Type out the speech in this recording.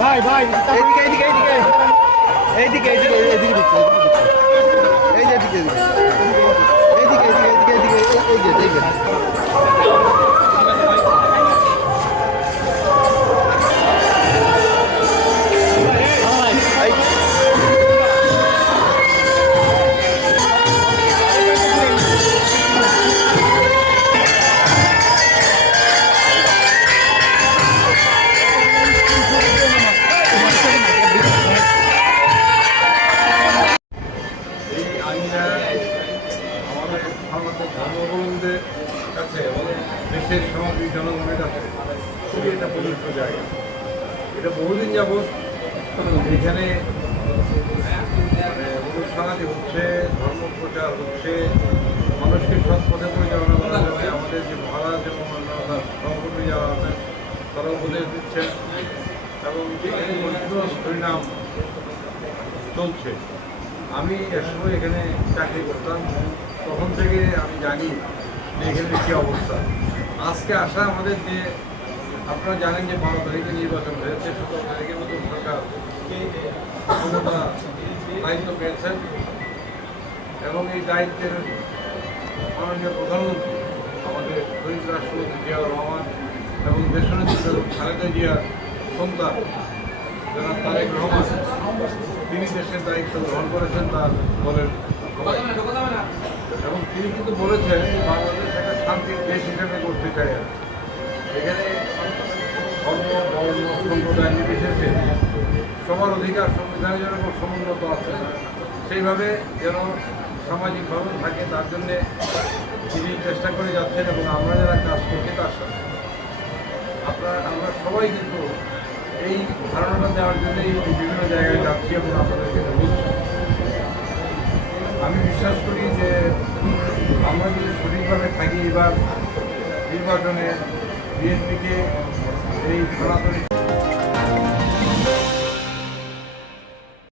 ভাই ভাই এইদিকে এইদিকে এইদিকে এইদিকে এইদিকে এইদিকে এই যে এদিকে এইদিকে এইদিকে এইদিকে এইদিকে এই যে দেখবেন ধর্মাবলম্বীদের কাছে এবং দেশের সামাজিক জনগণের কাছে খুবই একটা পবিত্র জায়গা। এটা বহুদিন যাবৎ এখানে অনুষ্ঠানাদি হচ্ছে, ধর্ম প্রচার হচ্ছে, মানুষকে সৎ পথে পরিচালনা করার জন্য আমাদের যে মহারাজ এবং অন্যান্য সহকর্মী যারা আছেন তারা উপদেশ দিচ্ছেন এবং এখানে পরিণাম চলছে। আমি একসময় এখানে চাকরি করতাম, তখন থেকে আমি জানি যে এখানে কী অবস্থা। আজকে আসা আমাদের যে আপনারা জানেন যে 12 তারিখে নির্বাচন হয়েছে, 17 তারিখে নতুন সরকার ক্ষমতা দায়িত্ব পেয়েছেন এবং এই দায়িত্বের মাননীয় প্রধানমন্ত্রী আমাদের শহীদ রাষ্ট্রপতি জিয়াউর রহমান এবং দেশনেত্রী খালেদা জিয়ার সন্তান জনাব তারেক রহমান, তিনি দেশের দায়িত্ব গ্রহণ করেছেন তার দলের এবং তিনি কিন্তু বলেছেন যে বাংলাদেশ একটা শান্তির দেশ হিসেবে করতে চায়। এখানে ধর্ম, বর্ণ, সম্প্রদায় নির্বিশেষে সবার অধিকার সংবিধানে যেন সমুন্নত আছে, সেইভাবে যেন সামাজিকভাবে থাকে তার জন্যে তিনি চেষ্টা করে যাচ্ছেন এবং আমরা যারা কাজ করছি তার সাথে আমরা সবাই কিন্তু এই ধারণাটা দেওয়ার জন্যই বিভিন্ন জায়গায় যাচ্ছি এবং আপনাদেরকে বলছি। আমি বিশ্বাস করি যে আমরা যদি সঠিকভাবে থাকি, এবার নির্বাচনে বিএনপিকে এই সনাতনী